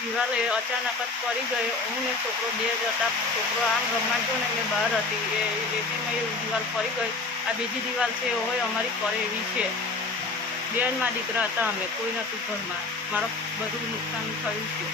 દિવાલ એ અચાનક જ પડી ગઈ. હું ને છોકરો બે જતા, છોકરો આમ રમવા ગયો ને મેં બહાર હતી એમાં એ દિવાલ પડી ગઈ. આ બીજી દિવાલ છે એ હોય અમારી પડે એવી છે. બેનમાં દીકરા હતા અમે, કોઈ નહોતું ઘરમાં. મારું બધું નુકસાન થયું છે.